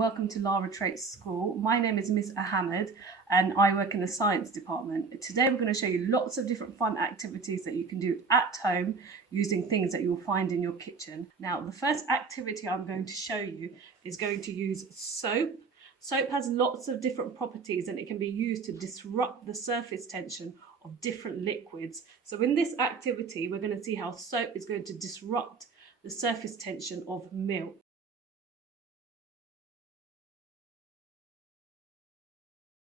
welcome to Lara Traits School. My name is Miss Ahamed and I work in the science department. Today we're going to show you lots of different fun activities that you can do at home using things that you'll find in your kitchen. Now the first activity I'm going to show you is going to use soap. Soap has lots of different properties and it can be used to disrupt the surface tension of different liquids. So in this activity we're going to see how soap is going to disrupt the surface tension of milk.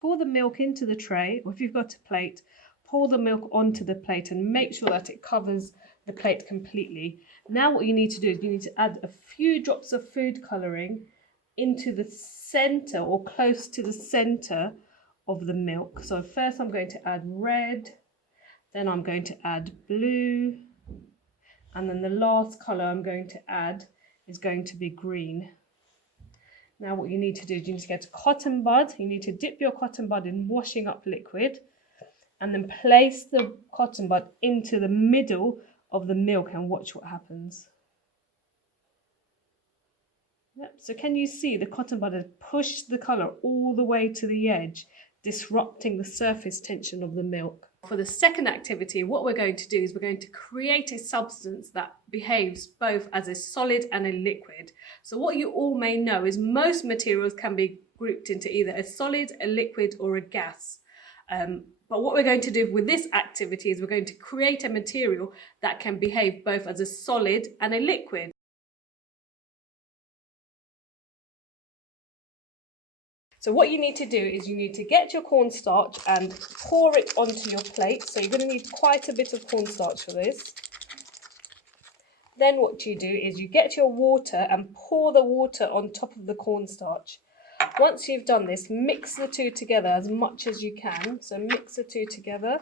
Pour the milk into the tray, or if you've got a plate, pour the milk onto the plate and make sure that it covers the plate completely. Now what you need to do is you need to add a few drops of food colouring into the centre or close to the centre of the milk. So first I'm going to add red, then I'm going to add blue, and then the last colour I'm going to add is going to be green. Now what you need to do is you need to get a cotton bud. You need to dip your cotton bud in washing up liquid and then place the cotton bud into the middle of the milk and watch what happens. Yep. So can you see the cotton bud has pushed the colour all the way to the edge, disrupting the surface tension of the milk. For the second activity, what we're going to do is we're going to create a substance that behaves both as a solid and a liquid. So what you all may know is most materials can be grouped into either a solid, a liquid or a gas. But what we're going to do with this activity is we're going to create a material that can behave both as a solid and a liquid. So what you need to do is you need to get your cornstarch and pour it onto your plate. So you're going to need quite a bit of cornstarch for this. Then what you do is you get your water and pour the water on top of the cornstarch. Once you've done this, mix the two together as much as you can. So mix the two together.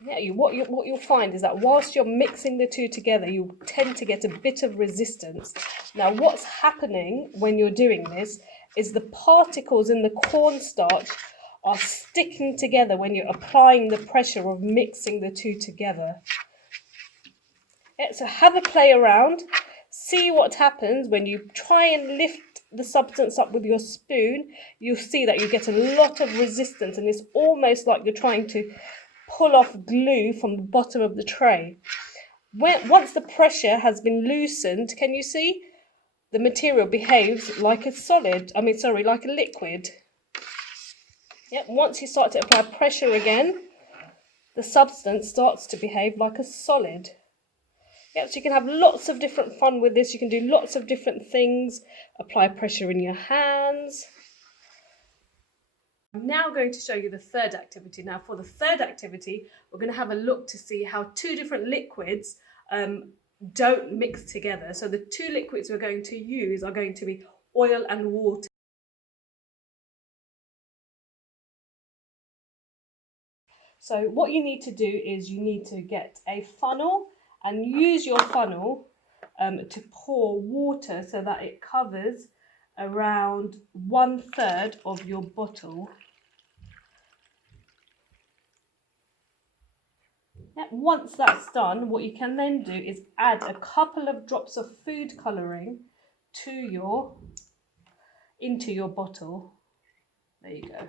What you'll find is that whilst you're mixing the two together, you tend to get a bit of resistance. Now what's happening when you're doing this is the particles in the cornstarch are sticking together when you're applying the pressure of mixing the two together. So have a play around, see what happens when you try and lift the substance up with your spoon. You'll see that you get a lot of resistance and it's almost like you're trying to pull off glue from the bottom of the tray. Once the pressure has been loosened, can you see? The material behaves like a like a liquid. Yep, once you start to apply pressure again, the substance starts to behave like a solid. Yep, so you can have lots of different fun with this. You can do lots of different things. Apply pressure in your hands. I'm now going to show you the third activity. Now for the third activity, we're going to have a look to see how two different liquids don't mix together. So the two liquids we're going to use are going to be oil and water. So what you need to do is you need to get a funnel and use your funnel to pour water so that it covers around 1/3 of your bottle. Once that's done, what you can then do is add a couple of drops of food colouring into your bottle. There you go.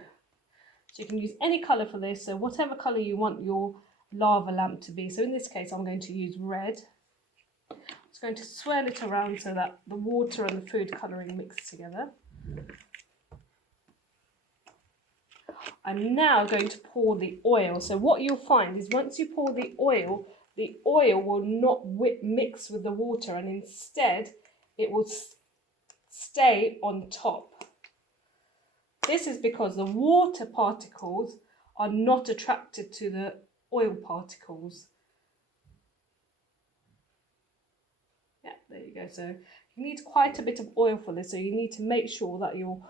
So you can use any colour for this, so whatever colour you want your lava lamp to be. So in this case, I'm going to use red. I'm just going to swirl it around so that the water and the food colouring mix together. I'm now going to pour the oil. So what you'll find is once you pour the oil will not mix with the water and instead it will stay on top. This is because the water particles are not attracted to the oil particles. Yeah, there you go. So you need quite a bit of oil for this. So you need to make sure that your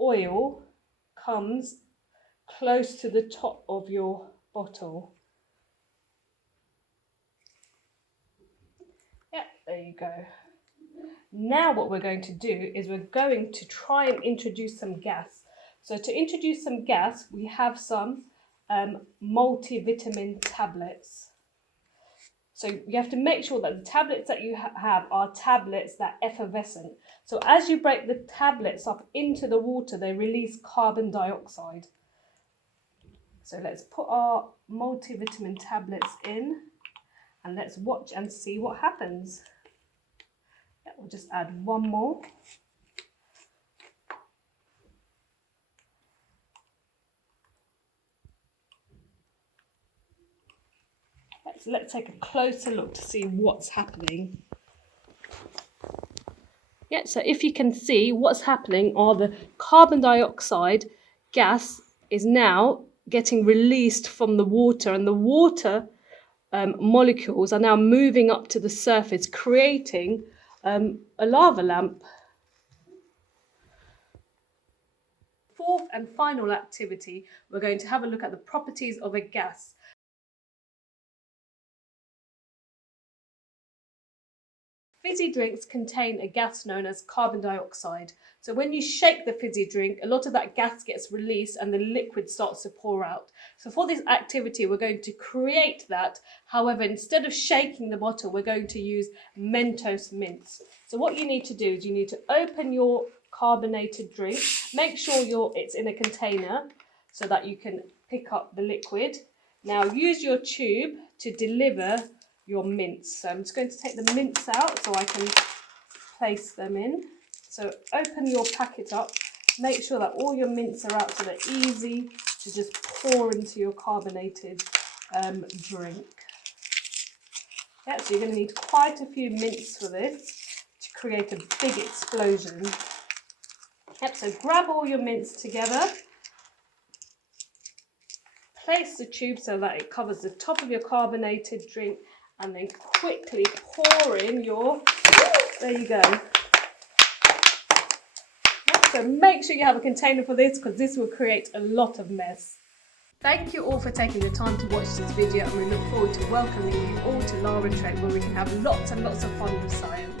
oil comes close to the top of your bottle. Yeah, there you go. Now what we're going to do is we're going to try and introduce some gas. So to introduce some gas, we have some multivitamin tablets. So you have to make sure that the tablets that you have are tablets that are effervescent. So as you break the tablets up into the water, they release carbon dioxide. So let's put our multivitamin tablets in and let's watch and see what happens. Yeah, we'll just add one more. So let's take a closer look to see what's happening. Yeah, so if you can see, what's happening are the carbon dioxide gas is now getting released from the water, and the water molecules are now moving up to the surface, creating a lava lamp. Fourth and final activity, we're going to have a look at the properties of a gas. Fizzy drinks contain a gas known as carbon dioxide. So when you shake the fizzy drink, a lot of that gas gets released and the liquid starts to pour out. So for this activity, we're going to create that. However, instead of shaking the bottle, we're going to use Mentos mints. So what you need to do is you need to open your carbonated drink. Make sure it's in a container so that you can pick up the liquid. Now use your tube to deliver your mints. So I'm just going to take the mints out so I can place them in. So open your packet up, make sure that all your mints are out so they're easy to just pour into your carbonated drink. Yeah, so you're going to need quite a few mints for this to create a big explosion. Yep, so grab all your mints together. Place the tube so that it covers the top of your carbonated drink, and then quickly pour in your, there you go. So make sure you have a container for this, because this will create a lot of mess. Thank you all for taking the time to watch this video, and we look forward to welcoming you all to Lara Trade, where we can have lots and lots of fun with science.